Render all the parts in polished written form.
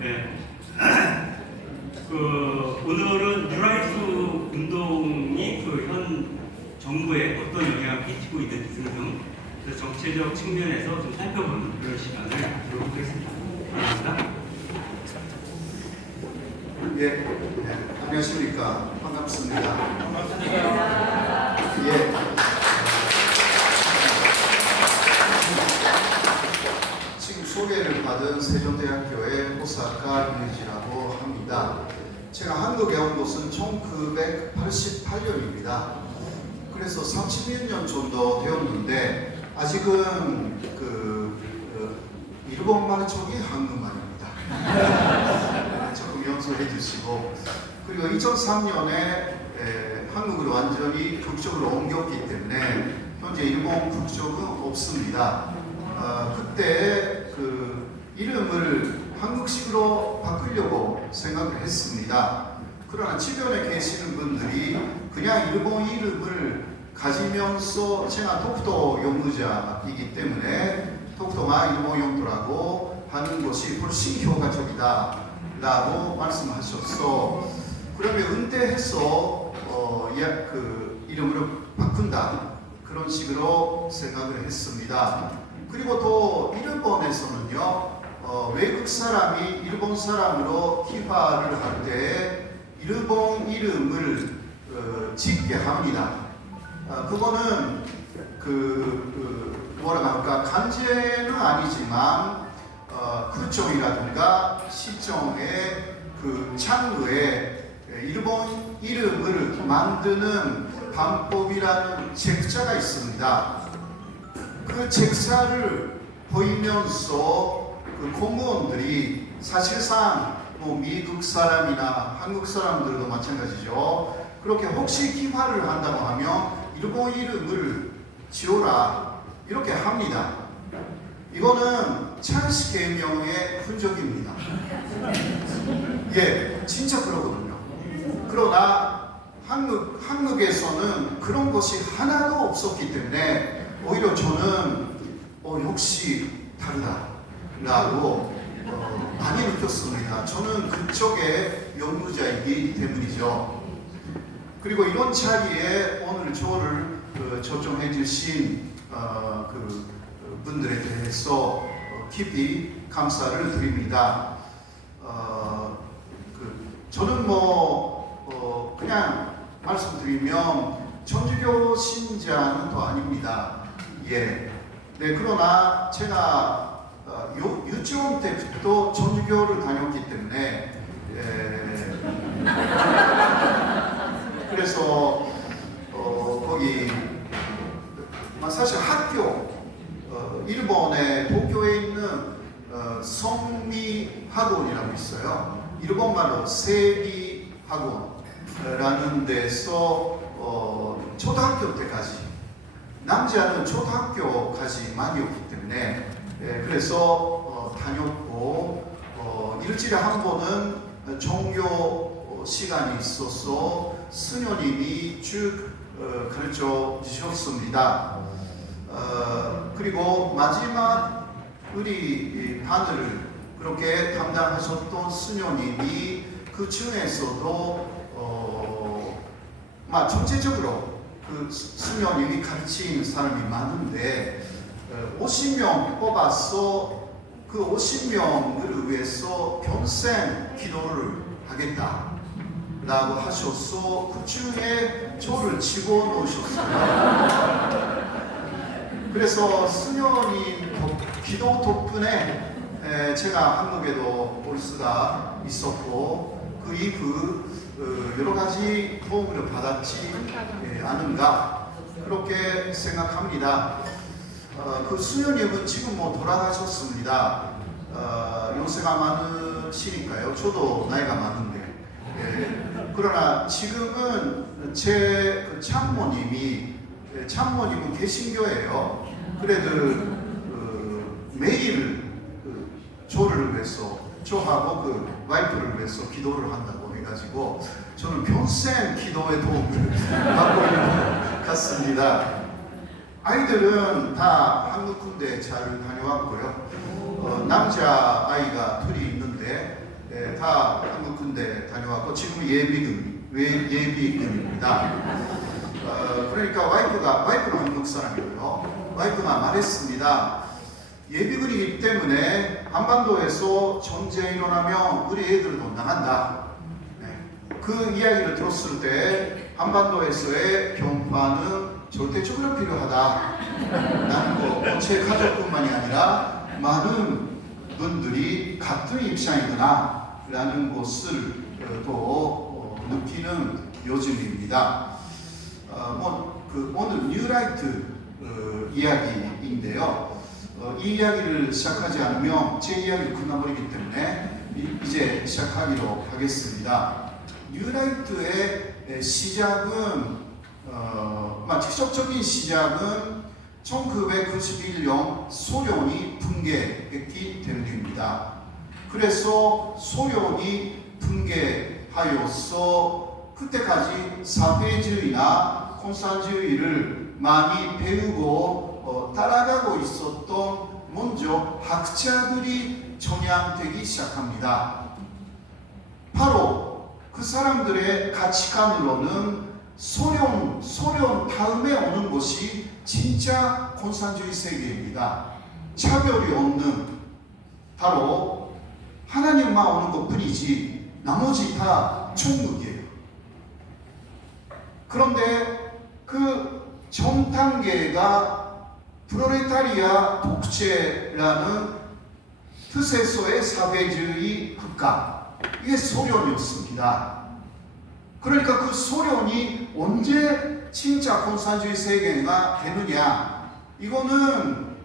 네. 오늘은 뉴라이프 운동이 현 정부에 어떤 영향을 끼치고 있는지 등등 정치적 측면에서 좀 살펴보는 그런 시간을 갖도록 하겠습니다. 감사합니다. 예, 안녕하십니까. 반갑습니다. 예. 지금 소개를 받은 세종대학교의 호사카 유지라고 합니다. 제가 한국에 온 것은 1988년입니다. 그래서 30년 정도 되었는데 아직은 일본말 쪽이 한국말입니다. 조금 연수해 주시고, 그리고 2003년에 한국으로 완전히 국적으로 옮겼기 때문에 현재 일본 국적은 없습니다. 그때 이름을 한국식으로 바꾸려고 생각을 했습니다. 그러나 주변에 계시는 분들이 그냥 일본 이름을 가지면서 제가 독도 연구자이기 때문에 독도가 일본 영토라고 하는 것이 훨씬 효과적이다 라고 말씀하셨어. 그러면 은퇴해서 이름으로 바꾼다, 그런 식으로 생각을 했습니다. 그리고 또 일본에서는요, 외국 사람이 일본 사람으로 기화를 할 때 일본 이름을 짓게 합니다. 그거는 뭐라고 할까, 간제는 아니지만 구청이라든가 시청의 창구에 일본 이름을 만드는 방법이라는 책자가 있습니다. 그 책자를 보이면서 공무원들이 사실상 미국 사람이나 한국 사람들도 마찬가지죠. 그렇게 혹시 기화를 한다고 하면 일본 이름을 지어라, 이렇게 합니다. 이거는 찰스 계명의 흔적입니다. 예, 진짜 그러거든요. 그러나 한국에서는 그런 것이 하나도 없었기 때문에 오히려 저는 역시 다르다라고 많이 느꼈습니다. 저는 그쪽의 연구자이기 때문이죠. 그리고 이런 자리에 오늘 저를 초청해 주신 분들에 대해서 깊이 감사를 드립니다. 저는 그냥 말씀드리면 천주교 신자는 또 아닙니다. 예. 네, 그러나 제가 유치원 때부터 천주교를 다녔기 때문에 그래서 거기 사실 학교, 일본의 도쿄에 있는 성미 학원이라고 있어요. 일본말로 세비 학원이라는 데서 초등학교 때까지, 남자는 초등학교까지만이었기 때문에 그래서 다녔고, 일주일에 한 번은 종교 시간이 있어서 스녀님이 쭉 가르쳐 주셨습니다. 그리고 마지막 우리 반을 그렇게 담당하셨던 스녀님이 그 중에서도 전체적으로 그 스녀님이 가르친 사람이 많은데 50명 뽑아서 그 50명을 위해서 평생 기도를 하겠다라고 하셔서 그 중에 저를 집어넣으셨어요. 그래서 스녀님 기도 덕분에 제가 한국에도 올 수가 있었고, 그 이후 여러 가지 도움을 받았지 않은가, 그렇게 생각합니다. 그 수녀님은 지금 돌아가셨습니다. 연세가 많으시니까요. 저도 나이가 많은데. 그러나 지금은 제 참모님은 개신교예요. 그래도 매일 저를 위해서, 저하고 와이프를 위해서 기도를 한다고 해가지고 저는 평생 기도의 도움을 받고 있는 것 같습니다. 아이들은 다 한국 군대 잘 다녀왔고요. 남자 아이가 둘이 있는데 다 한국 군대 다녀왔고 지금 예비군입니다. 그러니까 와이프는 한국 사람이고요. 와이프가 말했습니다. 예비군이기 때문에 한반도에서 전쟁이 일어나면 우리 애들도 나간다. 그 이야기를 들었을 때 한반도에서의 평화는 절대적으로 필요하다라는 거, 제 가족뿐만이 아니라 많은 분들이 같은 입장이구나 라는 것을 또 느끼는 요즘입니다. 오늘 뉴라이트 이야기인데요. 이 이야기를 시작하지 않으면 제 이야기를 끝나버리기 때문에 이제 시작하기로 하겠습니다. 뉴라이트의 시작은 직접적인 시작은 1991년 소련이 붕괴했기 때문입니다. 그래서 소련이 붕괴하여서 그때까지 사회주의나 공산주의를 많이 배우고 따라가고 있었던 먼저 학자들이 전향되기 시작합니다. 바로 그 사람들의 가치관으로는 소련 다음에 오는 것이 진짜 공산주의 세계입니다. 차별이 없는 바로 하나님만 오는 것 뿐이지 나머지 다 천국이에요. 그런데 그 전 단계가 프롤레타리아 독재라는 뜻에서의 사회주의 국가, 이게 소련이었습니다. 그러니까 그 소련이 언제 진짜 공산주의 세계가 되느냐, 이거는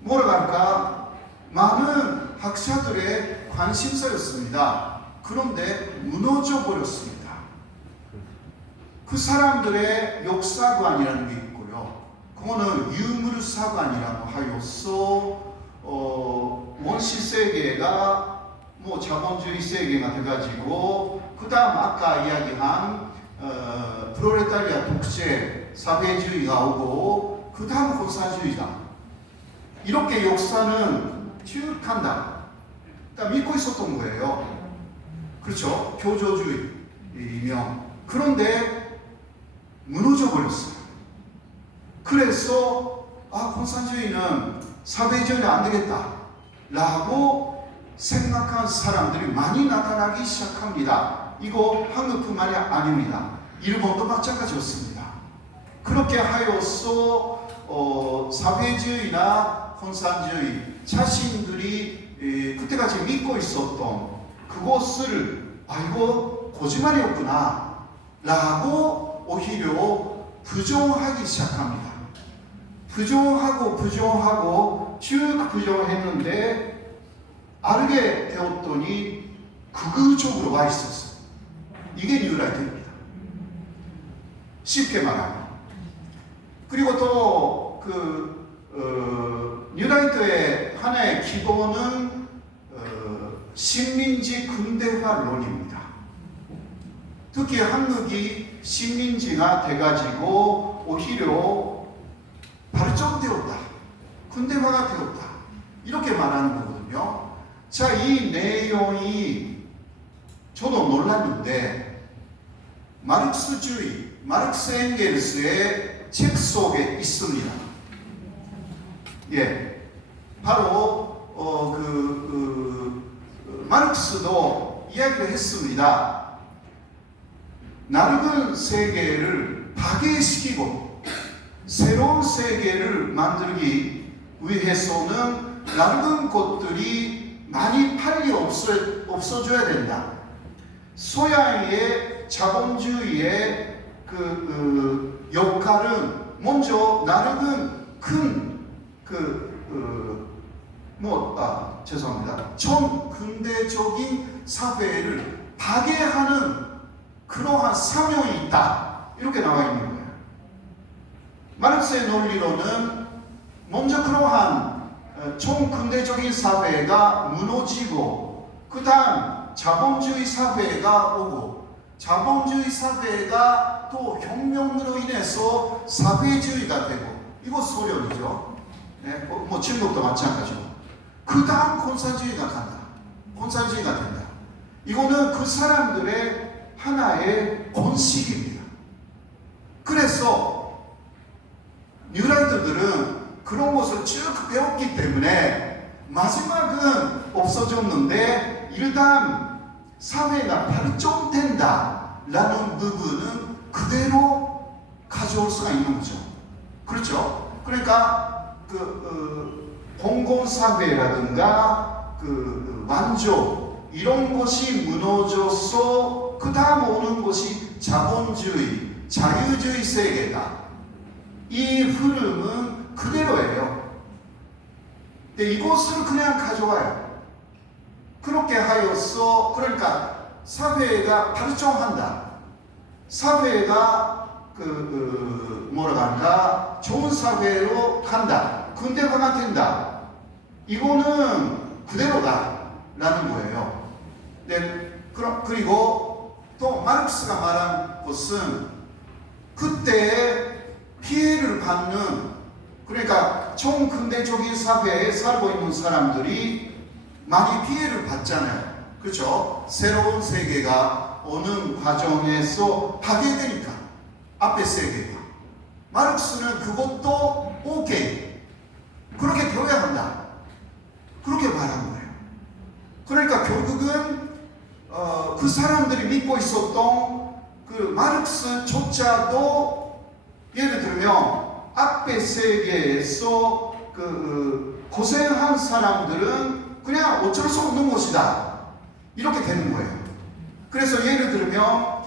뭐라 할까, 많은 학자들의 관심사였습니다. 그런데 무너져 버렸습니다. 그 사람들의 역사관이라는 게 있고요. 그거는 유물사관이라고 하여서 원시 세계가 자본주의 세계가 돼가지고 그 다음 아까 이야기한 프롤레타리아 독재 사회주의가 오고 그 다음 공산주의다. 이렇게 역사는 쭉 간다. 그러니까 믿고 있었던 거예요. 그렇죠? 교조주의이며. 그런데 무너져 버렸어요. 그래서 공산주의는 사회주의는 안 되겠다 라고 생각한 사람들이 많이 나타나기 시작합니다. 이거 한국뿐만이 아닙니다. 일본도 마찬가지였습니다. 그렇게 하여서 사회주의나 공산주의 자신들이 그때까지 믿고 있었던 그것을 이거 거짓말이었구나 라고 오히려 부정하기 시작합니다. 부정하고 쭉 부정했는데 알게 되었더니 극우적으로 와 있었어요. 이게 뉴라이트입니다. 쉽게 말하면. 그리고 또 뉴라이트의 하나의 기본은 식민지 근대화론입니다. 특히 한국이 식민지가 돼가지고 오히려 발전되었다, 근대화가 되었다, 이렇게 말하는 거거든요. 자, 이 내용이 저도 놀랐는데 마르크스 엥겔스의 책 속에 있습니다. 바로 마르크스도 이야기를 했습니다. 낡은 세계를 파괴시키고 새로운 세계를 만들기 위해서는 낡은 것들이 많이 빨리 없어져야 된다. 소양의 자본주의의 역할은 먼저 낡은 전근대적인 사회를 파괴하는 그러한 사명이 있다. 이렇게 나와 있는 거예요. 마르크스의 논리로는 먼저 그러한 총근대적인 사회가 무너지고 그 다음 자본주의 사회가 오고 자본주의 사회가 또 혁명으로 인해서 사회주의가 되고, 이거 소련이죠. 중국도 마찬가지고 그 다음 공산주의가 간다. 공산주의가 된다. 이거는 그 사람들의 하나의 본식입니다. 그래서 뉴라이트들은 그런 것을 쭉 배웠기 때문에 마지막은 없어졌는데 일단 사회가 발전된다라는 부분은 그대로 가져올 수가 있는 거죠. 그렇죠? 그러니까 공공사회라든가 완조 이런 것이 무너져서 그 다음 오는 것이 자본주의, 자유주의 세계다. 이 흐름은 그대로예요. 근데 이것을 그냥 가져와요. 그렇게 하여서 그러니까 사회가 발전한다. 사회가 뭐라고 할까 좋은 사회로 간다. 근대화가 된다. 이거는 그대로다라는 거예요. 네, 그리고 또 마르크스가 말한 것은 그때 피해를 받는 그러니까 총근대적인 사회에 살고 있는 사람들이 많이 피해를 받잖아요. 그렇죠? 새로운 세계가 오는 과정에서 파괴되니까 앞에 세계가 마르크스는 그것도 오케이 그렇게 되어야 한다 그렇게 말한 거예요. 그러니까 결국은 그 사람들이 믿고 있었던 그 마르크스조차도 예를 들면 앞에 세계에서 고생한 사람들은 그냥 어쩔 수 없는 것이다 이렇게 되는 거예요. 그래서 예를 들면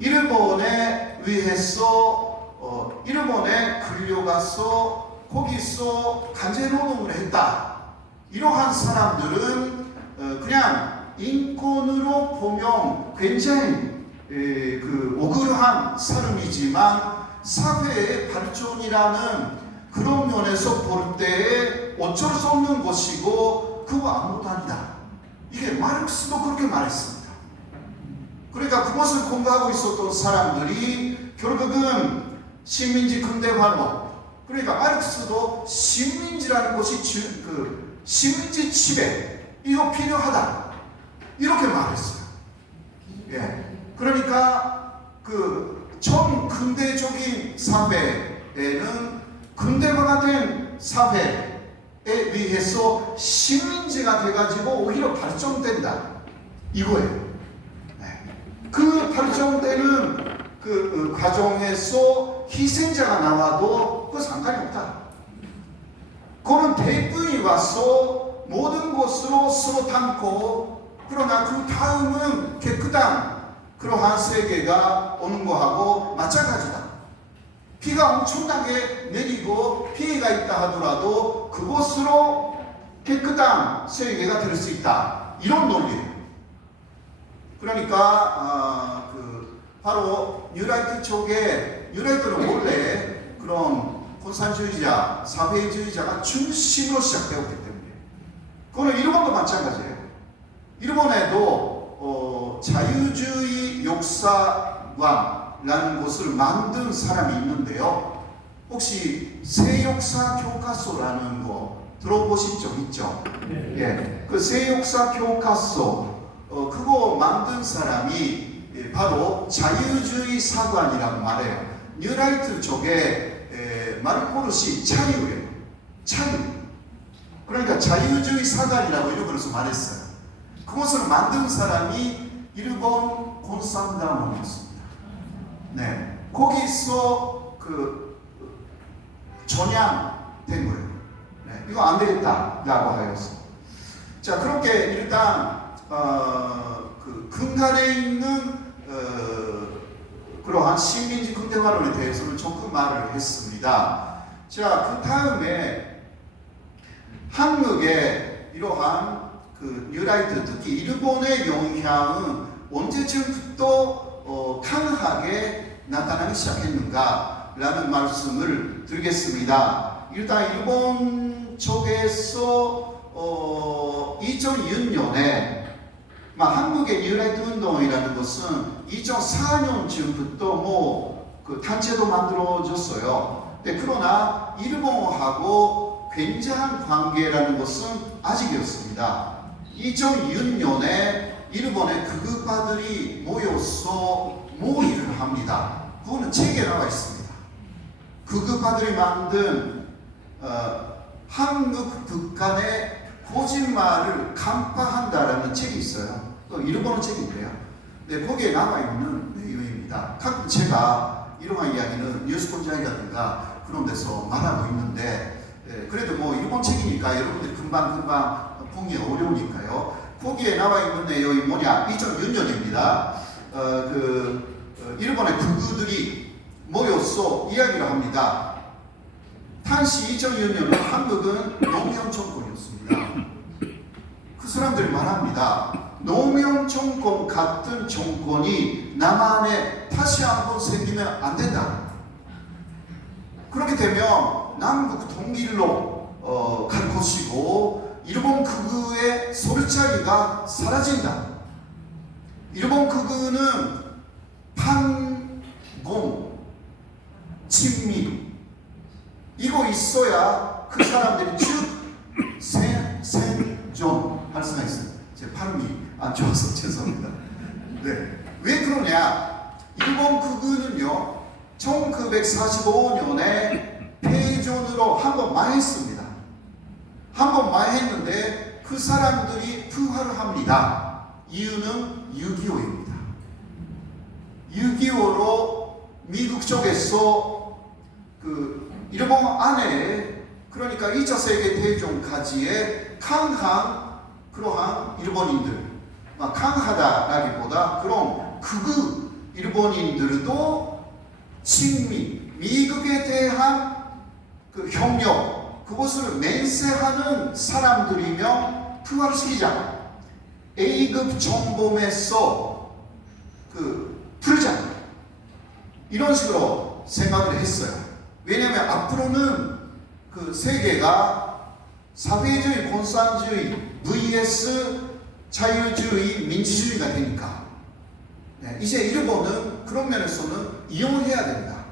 일본에 의해서 일본에 끌려가서 거기서 강제노동을 했다. 이러한 사람들은 그냥 인권으로 보면 굉장히 억울한 사람이지만 사회의 발전이라는 그런 면에서 볼 때 어쩔 수 없는 것이고 그거 아무것도 아니다. 이게 마르크스도 그렇게 말했습니다. 그러니까 그것을 공부하고 있었던 사람들이 결국은 식민지 근대화론 그러니까 마르크스도 식민지라는 것이 식민지 지배 이거 필요하다 이렇게 말했어요. 예. 그러니까 전근대적인 사회에는 근대화가 된 사회에 의해서 식민지가 돼가지고 오히려 발전된다 이거예요. 네. 그 발전되는 과정에서 희생자가 나와도 그 상관이 없다. 그는 대부분이 와서 모든 것으로 서로 담고 그러나 그 다음은 깨끗한 그러한 세계가 오는 거하고 마찬가지다. 비가 엄청나게 내리고 피해가 있다 하더라도 그것으로 깨끗한 세계가 될 수 있다. 이런 논리예요. 그러니까 바로 뉴라이트 쪽에 뉴라이트는 원래 그런 공산주의자, 사회주의자가 중심으로 시작되었기 때문에 그거는 일본도 마찬가지예요. 일본에도 자유주의 역사관이라는 것을 만든 사람이 있는데요. 혹시 새역사 교과서라는 거 들어보신 적 있죠? 네. 예, 그 새역사 교과서 그거 만든 사람이 바로 자유주의 사관이라고 말해요. 뉴라이트 쪽에 마르코르시 차류예요. 차류. 그러니까 자유주의 사관이라고 일본에서 말했어요. 그것을 만든 사람이 일본 곤산다몬이었습니다. 네, 거기서 전향된 거예요. 네, 이거 안 되겠다라고 하여서. 자, 그렇게 일단 근간에 있는 그러한 식민지 근대화론에 대해서는 조금 말을 했습니다. 자, 그 다음에 한국의 이러한 뉴라이트 특히 일본의 영향은 언제쯤부터 강하게 나타나기 시작했는가라는 말씀을 드리겠습니다. 일단 일본 쪽에서 2006년에 한국의 뉴라이트 운동이라는 것은 2004년쯤부터 단체도 만들어졌어요. 그러나 일본하고 굉장한 관계라는 것은 아직이었습니다. 2006년에 일본의 극우파들이 모여서 모의를 합니다. 그거는 책에 나와 있습니다. 극우파들이 만든 한국 북한의 거짓말을 간파한다라는 책이 있어요. 또 일본어 책인데요. 네, 거기에 나와 있는 내용입니다. 가끔 제가 이러한 이야기는 뉴스콘장이라든가 그런 데서 말하고 있는데, 그래도 뭐 일본 책이니까 여러분들 금방 보기 어려우니까요. 거기에 나와 있는 내용이 뭐냐? 2006년입니다. 일본의 극우들이 모여서 이야기를 합니다. 당시 2006년은 한국은 노무현 정권이었습니다. 그 사람들이 말합니다. 노무현 정권 같은 정권이 남한에 다시 한번 생기면 안 된다. 그렇게 되면 남북 통일로 갈 것이고 일본 극우의 소리자리가 사라진다. 일본 극우는 판공, 친미 이거 있어야 그 사람들이 쭉 생존할 수가 있어요. 제 발음이 안 좋아서 죄송합니다. 네. 왜 그러냐? 일본 극우는요 1945년에 패전으로 한번 망했습니다. 한번 망했는데 그 사람들이 부활을 합니다. 이유는 6.25입니다. 6.25로 미국 쪽에서 일본 안에 그러니까 2차 세계대전까지의 강한 그러한 일본인들, 강하다라기보다 그런 극우 일본인들도 친미, 미국에 대한 그 협력, 그것을 맹세하는 사람들이며 부활시키자. A급 정범에서 풀자. 이런 식으로 생각을 했어요. 왜냐하면 앞으로는 그 세계가 사회주의, 공산주의 vs 자유주의, 민주주의가 되니까 이제 일본은 그런 면에서는 이용해야 된다.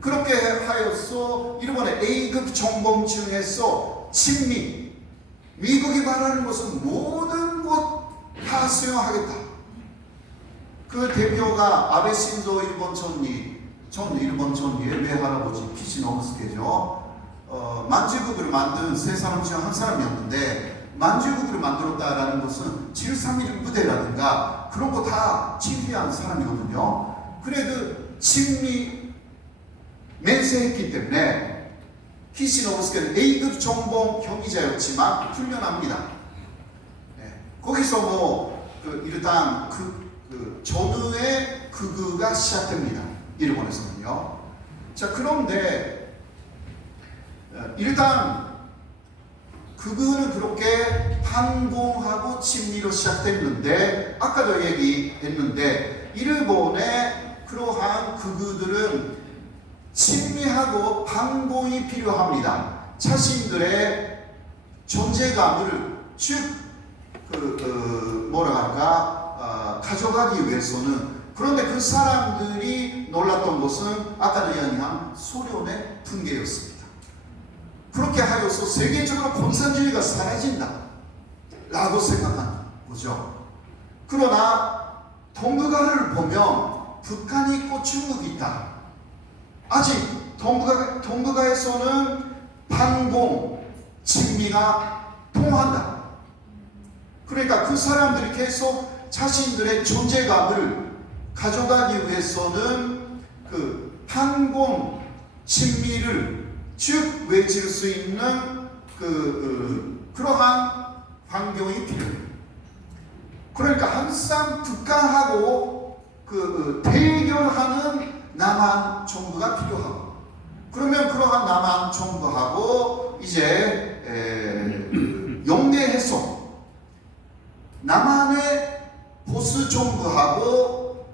그렇게 하여서 일본의 A급 정범 중에서 친미, 미국이 말하는 것은 모든 것 다 수용하겠다. 그 대표가 아베 신조 일본 총리, 전 일본 총리의 외할아버지 키시노부스케죠. 만주국을 만든 세 사람 중 한 사람이었는데, 만주국을 만들었다라는 것은 7.3.1 부대라든가 그런 거 다 지휘한 사람이거든요. 그래도 친미 맹세했기 때문에 키시노부스케는 A급 정범 경위자였지만 훈련합니다. 거기서 일단 전후의 극우가 시작됩니다. 일본에서는요. 자, 그런데 일단 극우는 그렇게 반공하고 친미로 시작됐는데, 아까도 얘기했는데 일본의 그러한 극우들은 친미하고 반공이 필요합니다. 자신들의 존재감을 쭉 가져가기 위해서는. 그런데 그 사람들이 놀랐던 것은 아까도 이야기한 소련의 붕괴였습니다. 그렇게 하여서 세계적으로 공산주의가 사라진다 라고 생각한 거죠. 그러나 동북아를 보면 북한이 있고 중국이 있다. 아직 동북아에서는 반공, 친미가 통한다. 그러니까 그 사람들이 계속 자신들의 존재감을 가져가기 위해서는 반공, 친미를 쭉 외칠 수 있는 그러한 환경이 필요해요. 그러니까 항상 북한하고 대결하는 남한 정부가 필요하고, 그러면 그러한 남한 정부하고 이제 연계해서 남한의 보수 정부하고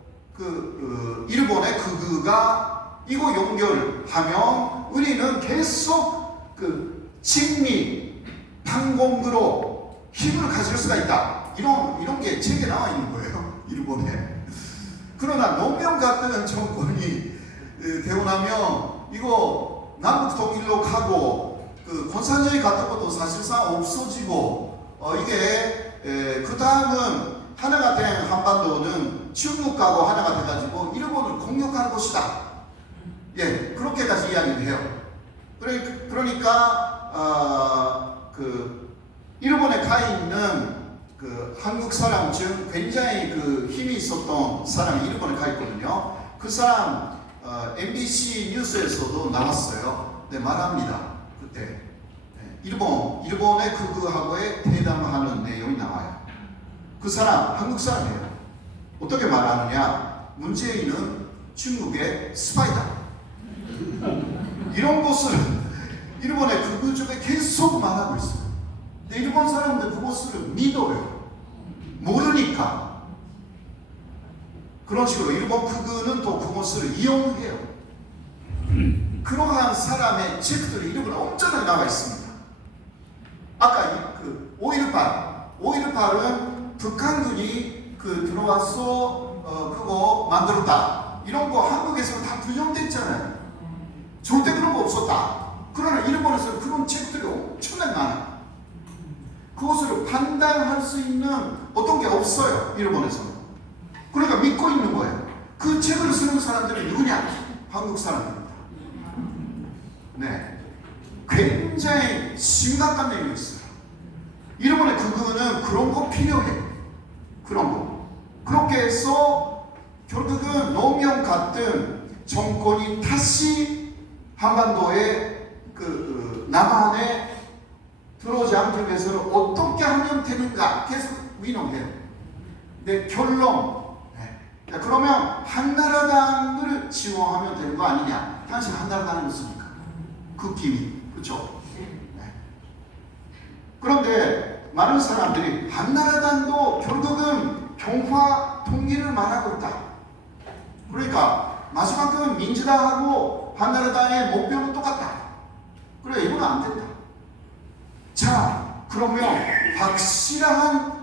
일본의 극우가 이거 연결하면 우리는 계속 친미, 반공으로 힘을 가질 수가 있다. 이런 게 책에 나와 있는 거예요. 일본에. 그러나 노무현 같은 정권이 되고 나면 이거 남북 통일로 가고 공산주의 같은 것도 사실상 없어지고 이게 그 다음은 하나가 된 한반도는 중국하고 하나가 돼가지고 일본을 공격하는 곳이다. 예, 그렇게까지 이야기를 해요. 그러니까 그 일본에 가 있는 그 한국 사람 중 굉장히 그 힘이 있었던 사람이 일본에 가 있거든요. 그 사람 MBC 뉴스에서도 나왔어요. 네, 말합니다. 그때 네, 일본의 그하고의 대담하는 내용이 나와요. 그 사람 한국 사람이에요. 어떻게 말하느냐? 문재인은 중국의 스파이다. 이런 것을 일본의 극우 쪽에 계속 말하고 있어요. 근데 일본 사람들 그것을 믿어요. 모르니까. 그런 식으로 일본 극우는 또 그것을 이용해요. 그러한 사람의 책들이 일본에 엄청나게 나와 있습니다. 아까 그 5.18은 북한군이 그 들어와서 그거 만들었다. 이런 거 한국에서 다 부정됐잖아요. 절대 그런 거 없었다. 그러나 일본에서는 그런 책들이 엄청나게 많아요. 그것을 판단할 수 있는 어떤 게 없어요. 일본에서는. 그러니까 믿고 있는 거예요. 그 책을 쓰는 사람들이 누구냐? 한국 사람입니다. 네, 굉장히 심각한 내용이 있어요. 일본의 극우는 그런 거 필요해. 그런 거. 그렇게 해서 결국은 노무현 같은 정권이 다시 한반도에 남한에 들어오지 않기 위해서는 어떻게 하면 되는가 계속 위논해요. 근데 결론, 그러면 한나라당을 지원하면 되는 거 아니냐? 당신 한나라당이 무엇입니까? 국힘이, 그렇죠? 네. 그런데 많은 사람들이 한나라당도 결국은 평화 통일을 말하고 있다. 그러니까 마지막은 민주당하고 한나라당의 목표는 똑같다. 그래, 이건 안 된다. 자, 그러면 확실한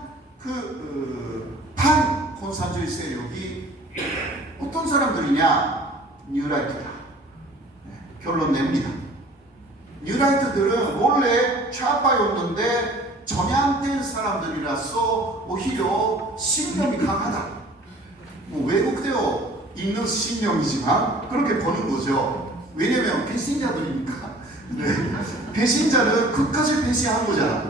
판콘산주의 세력이 어떤 사람들이냐? 뉴라이트다. 네, 결론 냅니다. 뉴라이트들은 원래 좌파였는데 전향된 사람들이라서 오히려 신념이 강하다. 뭐 외국대어 읽는 신념이지만 그렇게 보는 거죠. 왜냐면 배신자들이니까. 네. 배신자는 끝까지 배신한 거잖아.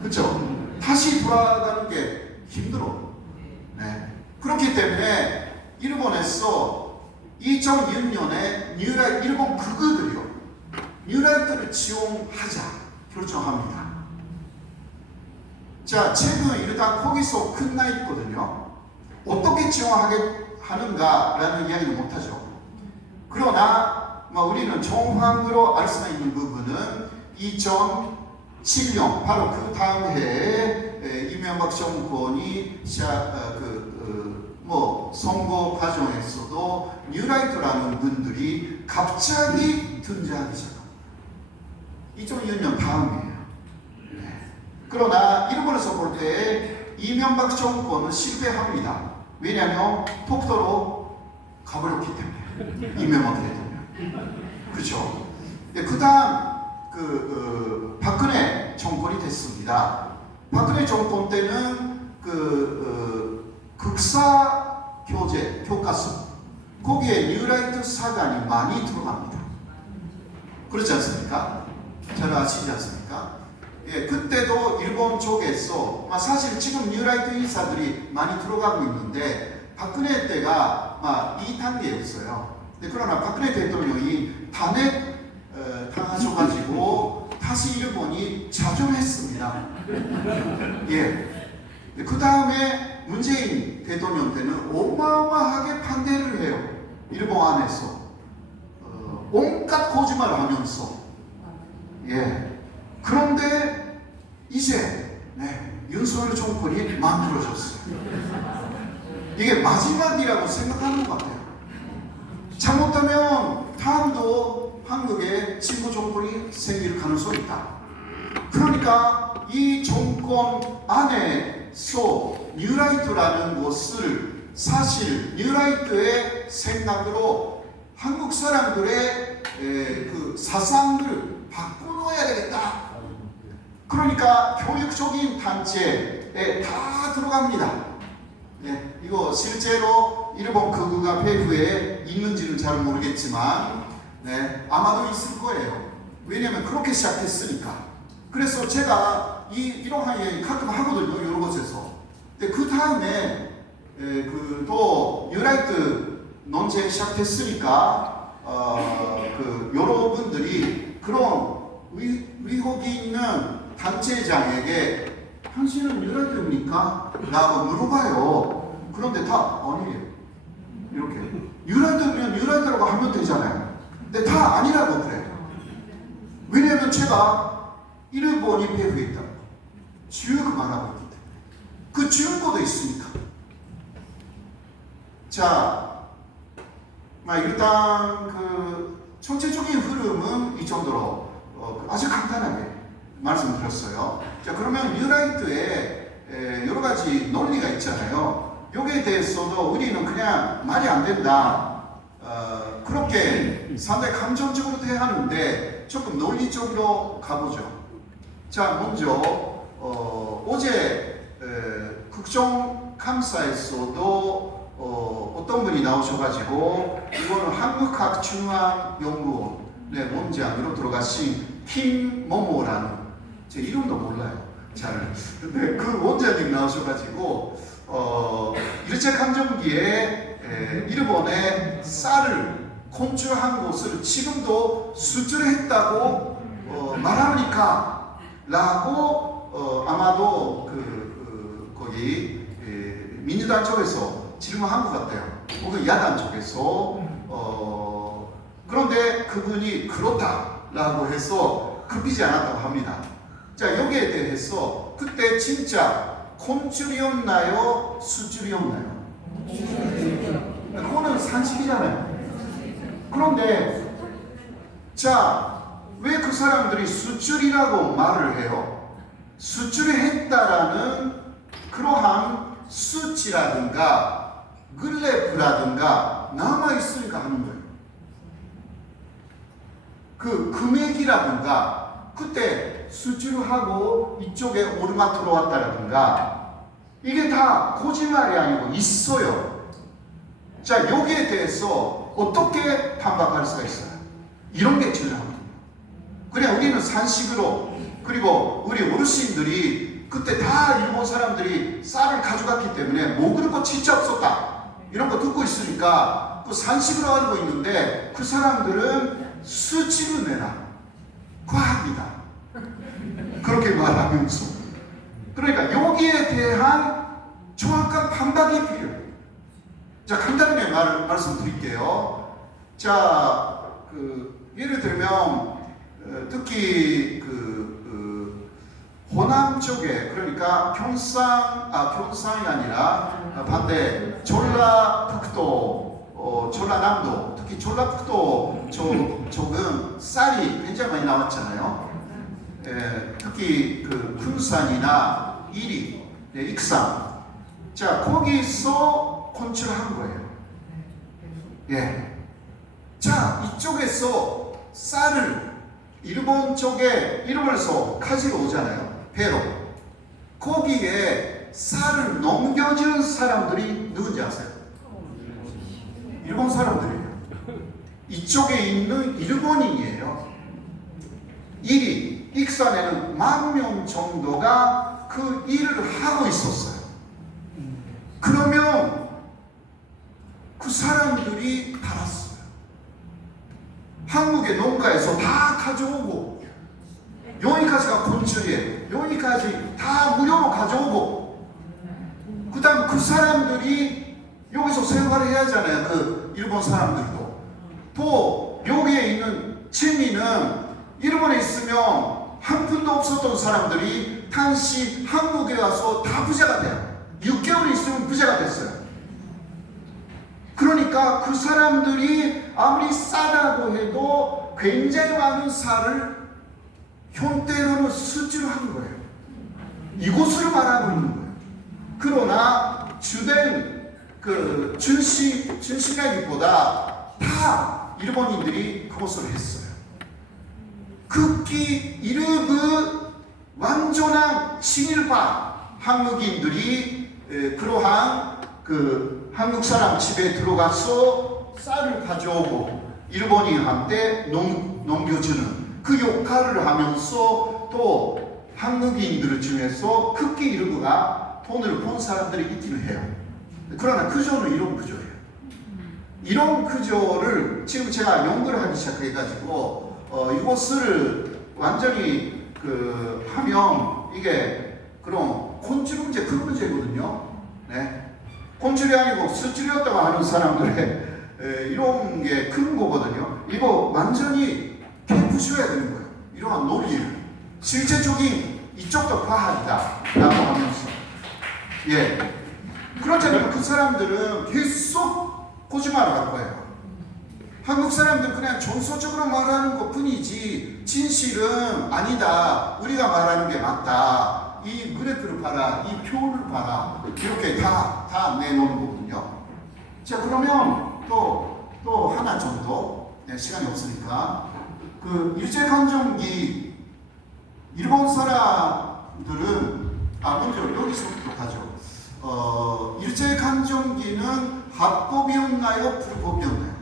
그렇죠? 다시 돌아가는 게 힘들어. 네. 그렇기 때문에 일본에서 2006년에 일본 극우들이요, 뉴라이트를 지원하자 결정합니다. 자, 최근 일단 거기서 끝나 있거든요. 어떻게 지원하는가라는 이야기는 못하죠. 그러나 우리는 정황으로 알 수 있는 부분은 2007년 바로 그 다음 해에 이명박 정권이 선거 과정에서도 뉴라이트라는 분들이 갑자기 등장하기 시작합니다. 2002년 다음이에요. 네. 그러나 일본에서 볼 때 이명박 정권은 실패합니다. 왜냐하면 폭도로 가버렸기 때문에. 이명박 대통령. 그렇죠? 그 다음 박근혜 정권이 됐습니다. 박근혜 정권 때는 극사 교과서 거기에 뉴라이트 사관이 많이 들어갑니다. 그렇지 않습니까? 잘 아시지 않습니까? 예, 그때도 일본 쪽에서 사실 지금 뉴라이트 인사들이 많이 들어가고 있는데 박근혜 때가 2단계였어요. 그러나 박근혜 대통령이 탄핵 당하셔가지고 다시 일본이 자정했습니다. 예. 그 다음에 문재인 대통령 때는 어마어마하게 반대를 해요. 일본 안에서 온갖 거짓말을 하면서. 예. 그런데 이제 윤석열 정권이 만들어졌어요. 이게 마지막이라고 생각하는 것 같아요. 잘못하면 다음도 한국에 진보 정권이 생길 가능성이 있다. 그러니까 이 정권 안에서 뉴라이트라는 것을 사실 뉴라이트의 생각으로 한국 사람들의 그 사상을 바꿔놓아야 되겠다. 그러니까 교육적인 단체에 다 들어갑니다. 네, 이거 실제로 일본 극우가 배후에 있는지는 잘 모르겠지만 네, 아마도 있을 거예요. 왜냐면 그렇게 시작했으니까. 그래서 제가 이런 강의 가끔 하거든요. 여러 곳에서. 근데 그 다음에 또 유나이트 논제 시작됐으니까 여러분들이 그런 의혹이 있는 단체장에게 당신은 유나이트입니까? 라고 물어봐요. 그런데 다 아니에요. 이렇게 유나이트면 유나이트라고 하면 되잖아요. 근데 다 아니라고 그래요. 왜냐면 제가 일본이 배후에 있다. 쭉 말하고 있기 때문에. 그 증거도 있으니까. 자, 일단 그 전체적인 흐름은 이 정도로 아주 간단하게 말씀드렸어요. 자, 그러면 뉴라이트에 여러 가지 논리가 있잖아요. 여기에 대해서도 우리는 그냥 말이 안 된다. 그렇게 상당히 감정적으로 대하는데 조금 논리적으로 가보죠. 자, 먼저 어제 국정감사에서도 어떤 분이 나오셔가지고 이거는 한국학중앙연구원의 원장으로 들어가신 김모모라는 제 이름도 몰라요. 잘. 근데 그 원장님 나오셔가지고 일제강점기에 일본에 쌀을 콘출한 것을 지금도 수출했다고 말하니까 라고 아마도 거기 민주당 쪽에서 질문한 것 같아요. 혹은 야당 쪽에서 그런데 그분이 그렇다라고 해서 급히지 않았다고 합니다. 자, 여기에 대해서 그때 진짜 콘출이었나요? 수출이었나요? 그거는 상식이잖아요. 그런데 자, 왜 그 사람들이 수출이라고 말을 해요? 수출을 했다라는 그러한 수치라든가 글래프라든가 남아있으니까 하는 거예요. 그 금액이라든가 그때 수출을 하고 이쪽에 오르막 들어왔다라든가 이게 다 거짓말이 아니고 있어요. 자, 여기에 대해서 어떻게 반박할 수가 있어요? 이런 게 중요합니다. 그냥 우리는 산식으로, 그리고 우리 어르신들이 그때 다 일본 사람들이 쌀을 가져갔기 때문에 먹을 거 진짜 없었다 이런 거 듣고 있으니까 그 산식으로 알고 있는데 그 사람들은 수치로 내라 과학이다 그렇게 말하면서, 그러니까 여기에 대한 정확한 반박이 필요해요. 자, 간단하게 말씀드릴게요. 자, 예를 들면 특히 호남 쪽에, 그러니까 평상이 아니라 반대 전라북도, 전라남도, 특히 전라북도 쪽은 쌀이 굉장히 많이 나왔잖아요. 특히 군산이나 이리, 익산, 자, 거기서 콘출한 거예요. 예. 자, 이쪽에서 쌀을 일본에서 가지러 오잖아요. 배로. 거기에 쌀을 넘겨주는 사람들이 누군지 아세요? 일본 사람들이에요. 이쪽에 있는 일본인이에요. 익산에는 10,000명 정도가 그 일을 하고 있었어요. 그러면 그 사람들이 팔았어요. 한국의 농가에서 다 가져오고, 여기까지가 콘출이에요. 여기까지 다 무료로 가져오고, 그 다음 그 사람들이 여기서 생활을 해야 하잖아요. 그 일본 사람들도. 또 여기에 있는 친미는 일본에 있으면 한 푼도 없었던 사람들이 당시 한국에 와서 다 부자가 돼요. 6개월 있으면 부자가 됐어요. 그러니까 그 사람들이 아무리 싸다고 해도 굉장히 많은 쌀을 현대로는 수주를 한 거예요. 이곳으로 말하고 있는 거예요. 그러나 주된 준신라기보다 다 일본인들이 그것을 했어요. 극히 일부 완전한 친일파 한국인들이 그러한 그 한국 사람 집에 들어가서 쌀을 가져오고 일본인한테 넘겨주는 그 역할을 하면서 또 한국인들 중에서 크게 일부가 돈을 번 사람들이 있기는 해요. 그러나 구조는 이런 구조예요. 이런 구조를 지금 제가 연구를 하기 시작해가지고 이것을 완전히 하면 이게 그런 콘줄 문제, 큰 문제거든요. 네. 콘줄이 아니고 수줄이었다고 하는 사람들의 이런 게 큰 거거든요. 이거 완전히 깨부셔야 되는 거예요. 이러한 논리를. 실제적인 이쪽도 과학이다 라고 하면서 그렇지 않으면 그 사람들은 계속 거짓말을 할 거예요. 한국 사람들은 그냥 정서적으로 말하는 것 뿐이지 진실은 아니다. 우리가 말하는 게 맞다. 이 그래프를 봐라. 이 표를 봐라. 이렇게 다 내놓는 거거든요. 자, 그러면 또 하나 정도 시간이 없으니까 그 일제강점기 일본 사람들은 먼저 여기서부터 가죠. 일제강점기는 합법이었나요? 불법이었나요?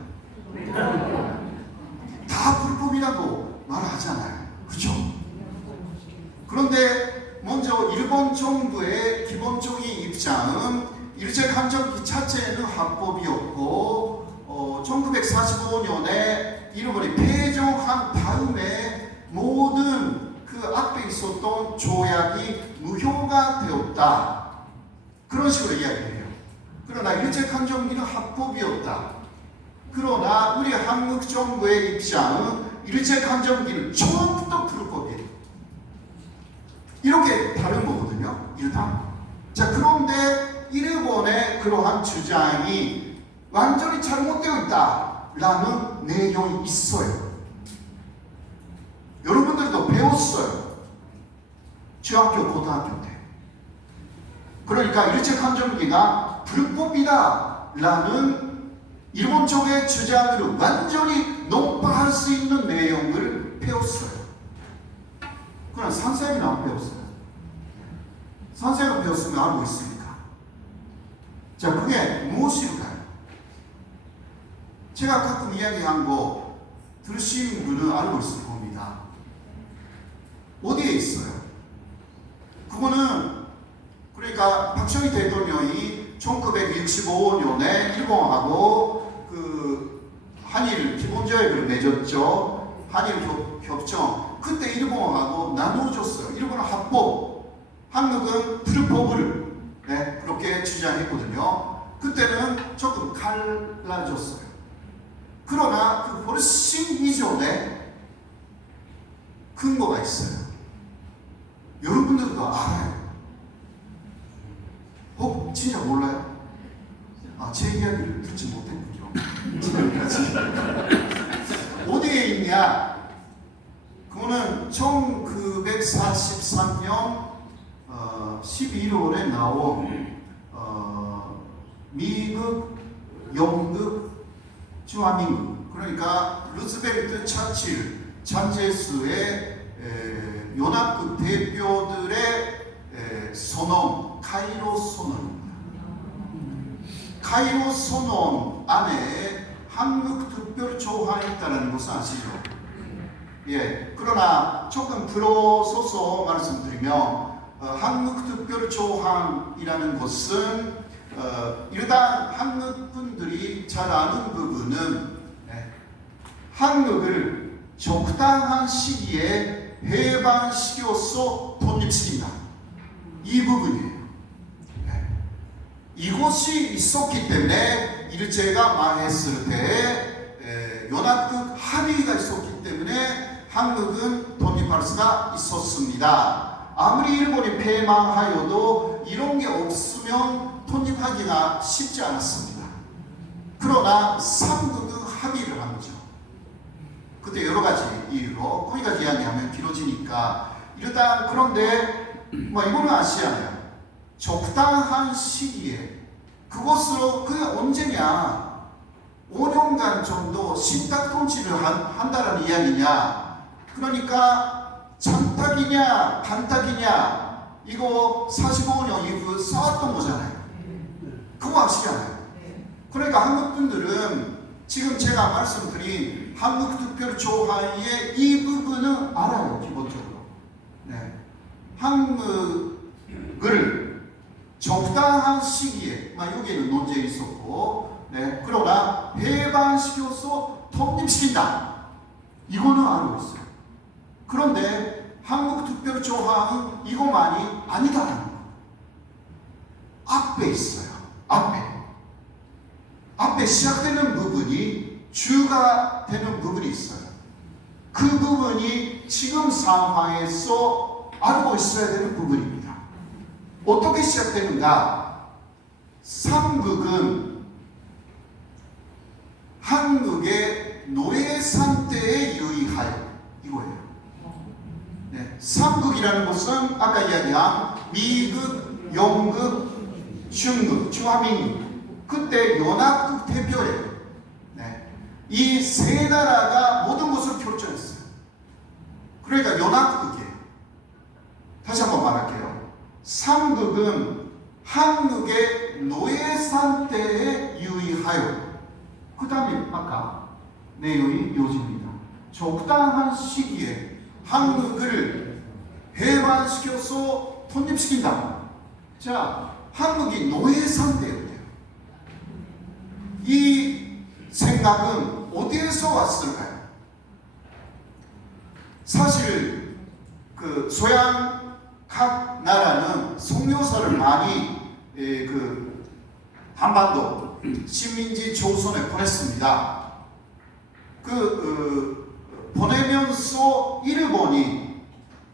다 불법이라고 말하잖아요. 그렇죠? 그런데 먼저 일본 정부의 기본적인 입장은 일제강점기 자체는 합법이었고 1945년에 일본이 패전한 다음에 모든 그 앞에 있었던 조약이 무효가 되었다. 그런 식으로 이야기해요. 그러나 일제강점기는 합법이었다. 그러나 우리 한국 정부의 입장은 일제강점기는 처음부터 불법이에요. 이렇게 다른 거거든요. 일단. 자, 그런데 일본의 그러한 주장이 완전히 잘못되어 있다라는 내용이 있어요. 여러분들도 배웠어요. 중학교, 고등학교 때. 그러니까 일제강점기가 불법이다라는 일본 쪽의 주장을 완전히 논파할 수 있는 내용을 배웠어요. 그러나 선생님은 안 배웠어요. 선생님은 배웠으면 알고 있습니까? 자, 그게 무엇일까요? 제가 가끔 이야기한 거 들으신 분은 알고 있을 겁니다. 어디에 있어요? 그거는 그러니까 박정희 대통령이 1965년에 일본하고 그 한일 기본조약을 맺었죠. 한일 협정. 그때 일본하고 나누어줬어요. 일본은 합법, 한국은 불법을 그렇게 주장했거든요. 그때는 조금 갈라졌어요. 그러나 그 훨씬 이전에 근거가 있어요. 여러분들도 알아요. 진짜 몰라요? 제 이야기를 듣지 못했군요. 지금까지. 어디에 있냐? 그거는 1943년 11월에 나온 미국, 영국, 중화민국, 그러니까 루즈벨트, 처칠, 잔제수의 연합국 대표들의 선언, 카이로 선언입니다. 카이로 선언 안에 한국 특별 조항이 있다는 것을 아시죠? 그러나 조금 들어서서 말씀드리면 한국 특별 조항이라는 것은 일단 한국 분들이 잘 아는 부분은 한국을 적당한 시기에 해방시켜서 독립시킨다. 이 부분이에요. 이것이 있었기 때문에 일제가 망했을 때 연합국 합의가 있었기 때문에 한국은 독립할 수가 있었습니다. 아무리 일본이 패망하여도 이런 게 없으면 독립하기가 쉽지 않았습니다. 그러나 삼국은 합의를 한 거죠. 그때 여러 가지 이유로 거기까지 이야기하면 길어지니까 일단 그런데 이거는 아시잖아요. 적당한 시기에 그것으로 그게 언제냐? 5년간 정도 신탁 통치를 한다는 이야기냐? 그러니까 찬탁이냐 반탁이냐 이거 45년 이후 싸웠던 거잖아요. 그거 아시잖아요. 그러니까 한국 분들은 지금 제가 말씀드린 한국특별조화의 이 부분은 알아요. 기본적으로. 네. 한국을 적당한 시기에 여기에는 논쟁이 있었고, 네. 그러나 해방시켜서 독립시킨다. 이거는 알고 있어요. 그런데 한국특별조화는 이것만이 아니다라는 거. 앞에 있어요. 앞에 시작되는 부분이 주가 되는 부분이 있어요. 그 부분이 지금 상황에서 알고 있어야 되는 부분입니다. 어떻게 시작되는가? 삼국은 한국의 노예 상태에 유의하여 이거예요. 네. 삼국이라는 것은 아까 이야기한 미국, 영국, 중국, 중화민국 그때 연합국 대표예요. 네. 이 세 나라가 모든 것을 결정했어요. 그러니까 연합국이에요. 다시 한번 말할게요. 삼국은 한국의 노예 상태에 유의하여 그 다음에 아까 내용이 요지입니다. 적당한 시기에 한국을 해방시켜서 독립시킨다. 자, 한국이 노예 상태예요. 이 생각은 어디에서 왔을까요? 사실 그 서양 각 나라는 성묘사를 많이 한반도 식민지 조선에 보냈습니다. 보내면서 일본이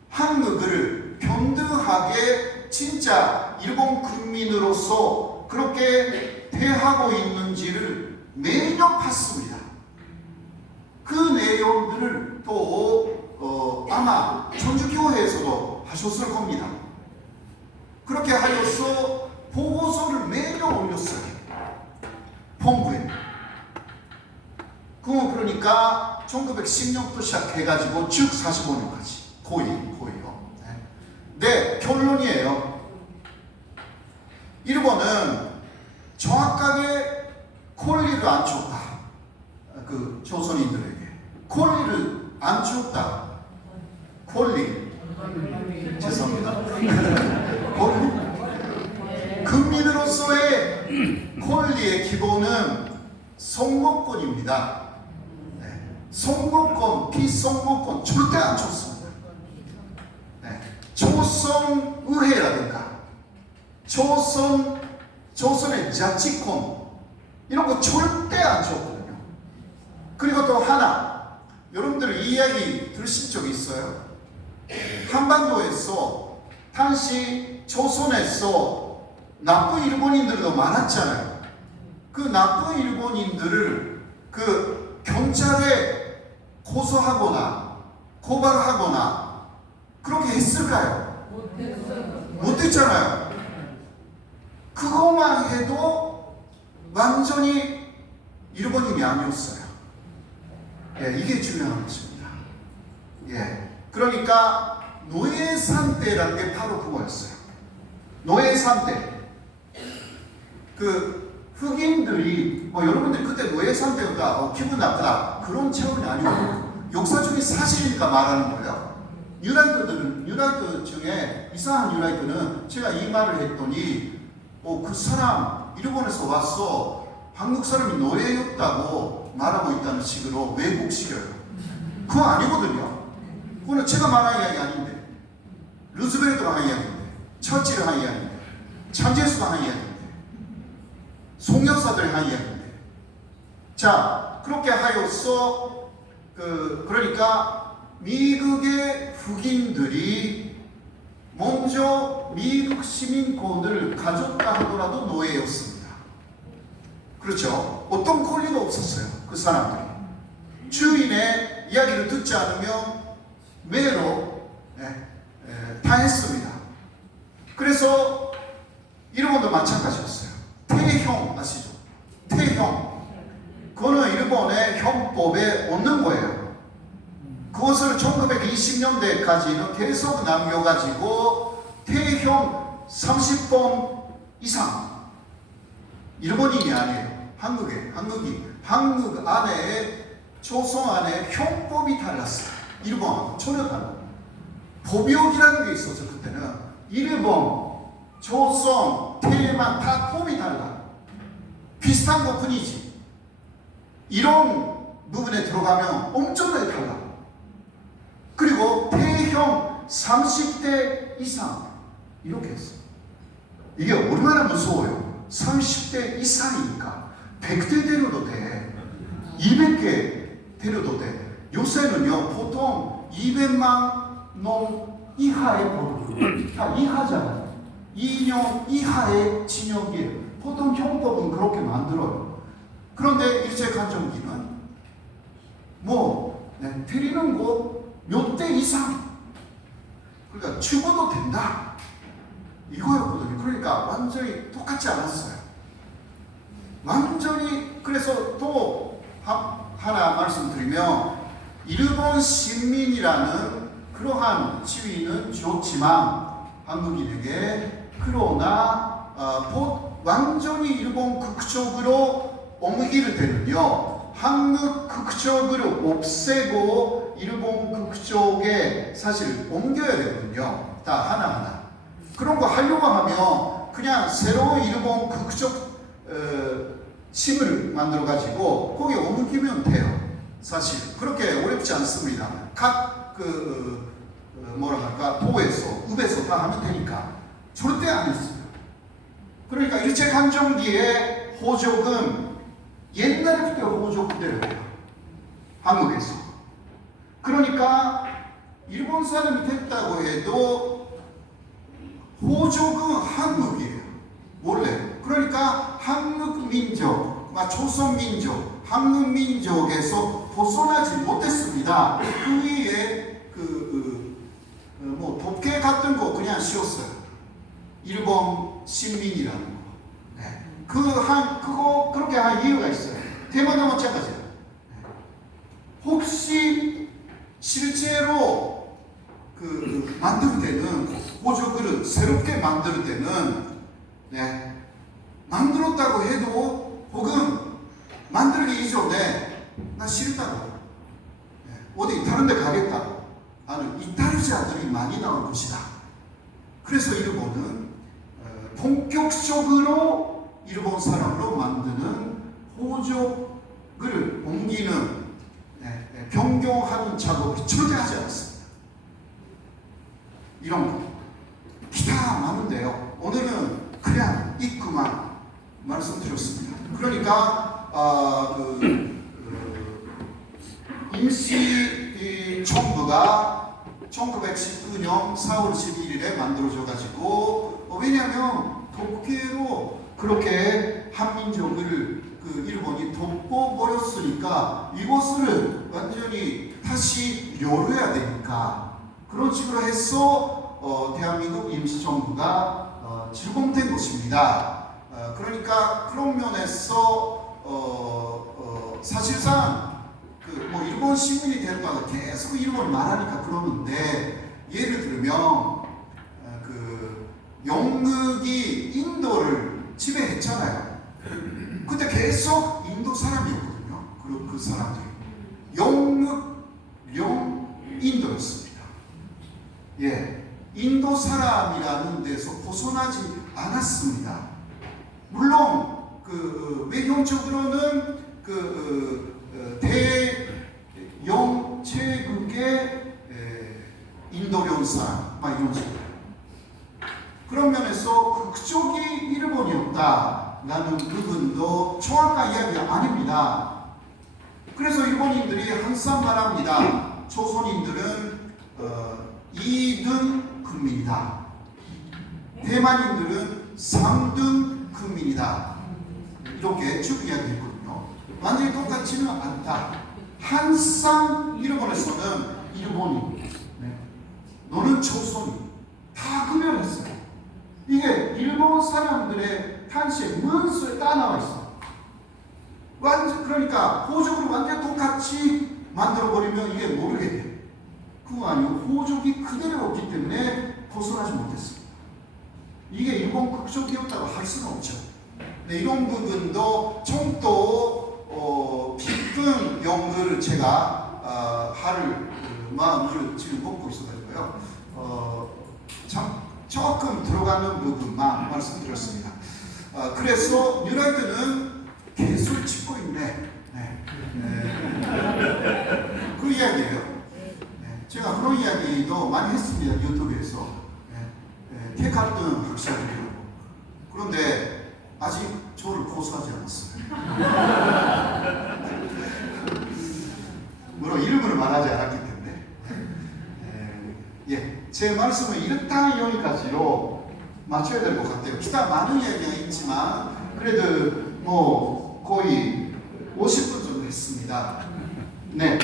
한국을 평등하게 진짜 일본 국민으로서 그렇게 대하고 있는지를 매년 봤습니다. 그 내용들을 또 아마 천주교회에서도 하셨을 겁니다. 그렇게 하여서 보고서를 매년 올렸어요. 본부에. 그러니까 1910년부터 시작해가지고 쭉 45년까지 거의요. 네, 결론이에요. 일본은 정확하게 권리를 안 줬다. 그 조선인들에게 권리를 안 줬다. 권리. 죄송합니다. 권리. 국민으로서의 권리의 기본은 성모권입니다. 네. 성모권, 비성모권 절대 안 줬습니다. 네. 조선의회라든가 조선의 자치권 이런 거 절대 안 줬거든요. 그리고 또 하나, 여러분들 이 이야기 들으신 적 있어요? 한반도에서 당시 조선에서 나쁜 일본인들도 많았잖아요. 그 나쁜 일본인들을 그 경찰에 고소하거나 고발하거나 그렇게 했을까요? 못했잖아요. 그것만 해도 완전히 일본인이 아니었어요. 예, 이게 중요한 것입니다. 예, 그러니까 노예 상태라는 게 바로 그거였어요. 노예 상태. 그 흑인들이 여러분들이 그때 노예 상태였다, 기분 나쁘다 그런 차원이 아니고 역사적인 사실이니까 말하는 거예요. 뉴라이트 중에 이상한 뉴라이트는 제가 이 말을 했더니 그 사람 일본에서 왔어 한국 사람이 노예였다고 말하고 있다는 식으로 왜곡시켜요. 그거 아니거든요. 그거는 제가 말한 이야기 아닌데, 루즈벨트가 한 이야기인데, 처치를 한 이야기인데, 찬제수가 한 이야기인데, 송역사들이 한 이야기인데. 자, 그렇게 하여서 그러니까 미국의 흑인들이 먼저 미국 시민권을 가졌다 하더라도 노예였습니다. 그렇죠? 어떤 권리도 없었어요. 그 사람들이. 주인의 이야기를 듣지 않으면 매로 당했습니다. 그래서 일본도 마찬가지였어요. 태형 아시죠? 태형. 그거는 일본의 형법에 없는 거예요. 그것은 프랑스는 1920년대까지는 계속 남겨가지고 태형 30번 이상, 일본인이 아니에요. 한국 안에, 조선 안에 형법이 달랐어요. 일본하고 전혀 달라요. 법역이라는 게 있었죠. 그때는 일본, 조선, 태만 다 법이 달라. 비슷한 것뿐이지. 이런 부분에 들어가면 엄청나게 달라. 그리고 태형 30대 이상 이렇게 했어. 이게 얼마나 무서워요. 30대 이상이니까 100대 때려도 돼. 200개 때려도 돼. 요새는요 보통 200만 놈 이하의 법, 다 이하잖아요. 2년 이하의 징역이에요. 보통 형법은 그렇게 만들어요. 그런데 일제강점기는 때리는 거 몇 대 이상, 그러니까 죽어도 된다 이거였거든요. 그러니까 완전히 똑같지 않았어요. 완전히. 그래서 또 하나 말씀드리면, 일본 시민이라는 그러한 지위는 좋지만 한국인에게, 그러나 완전히 일본 극적으로 옮기를 때는요 한국 극적을 없애고 일본 극적에 사실 옮겨야 되거든요. 다 하나하나. 그런 거 하려고 하면 그냥 새로운 일본 극적 층을 만들어 가지고 거기 옮기면 돼요. 사실 그렇게 어렵지 않습니다. 각 도에서, 읍에서 다 하면 되니까. 절대 안 했어요. 그러니까 일제강점기에 호적은 옛날부터 호적 그대로예요. 한국에서. 그러니까 일본 사람이 됐다고 해도 호적은 한국이에요. 원래. 그러니까 한국 민족, 조선 민족, 한국 민족에서 벗어나지 못했습니다. 그 위에 독해 같은 거 그냥 씌웠어요. 일본 시민이라는 거. 네. 그렇게 한 이유가 있어요. 대만도 마찬가지예요. 혹시 실제로 만들 때는, 호적을 새롭게 만들 때는, 만들었다고 해도, 혹은 만들기 이전에 나 싫다고, 어디 다른 데 가겠다 하는 이탈자들이 많이 나올 것이다. 그래서 일본은 본격적으로 일본 사람으로 만드는 호적을 옮기는, 변경하는 작업을 절대 하지 않았습니다. 이런 거 기타 많은데요. 오늘은 그냥 입구만 말씀드렸습니다. 그러니까 임시정부가 1919년 4월 11일에 만들어져 가지고, 왜냐하면 독재로 그렇게 한민족을 일본이 덮어버렸으니까 이것을 완전히 다시 열어야 되니까, 그런 식으로 해서 대한민국 임시정부가 출범된 것입니다. 그러니까 그런 면에서 사실상 일본 시민이 됐다고 계속 일본을 말하니까 그러는데, 예를 들면 영국이 인도를 지배했잖아요. 그때 계속 인도 사람이었거든요. 그 사람들이 인도였습니다. 인도 사람이라는 데서 벗어나지 않았습니다. 물론 외형적으로는 대영제국의 인도령 사람, 이런 식으로. 그런 면에서 그쪽이 일본이었다라는 부분도 정확한 이야기가 아닙니다. 그래서 일본인들이 항상 말합니다. 조선인들은 2등 국민이다. 대만인들은 3등 국민이다. 이렇게 쭉 이야기했거든요. 완전히 똑같지는 않다. 항상 일본에서는 일본인, 너는 조선인, 다 구별했어요. 이게 일본 사람들의 탄시에 문서에 다 나와 있어. 그러니까 호적을 완전 똑같이 만들어버리면 이게 모르게 돼. 그거 아니고 호족이 그대로였기 때문에 벗어나지 못했습니다. 이게 일본 국적이었다고 할 수는 없죠. 네, 이런 부분도 정도 깊은 연구를 제가 할 마음을 지금 먹고 있어가지고요. 조금 들어가는 부분만 말씀드렸습니다. 그래서 뉴라이트는 개수를 짓고 있네. 그 이야기예요. 제가 그런 이야기도 많이 했습니다. 유튜브에서. 케카르든 학설이라고. 그런데 아직 저를 고소하지 않았어요. 물론 이름을 말하지 않았기 때문에. 제 말씀은 일단 여기까지로 맞춰야 될 것 같아요. 기타 많은 이야기가 있지만 그래도 뭐 거의 50분 정도 했습니다. 네.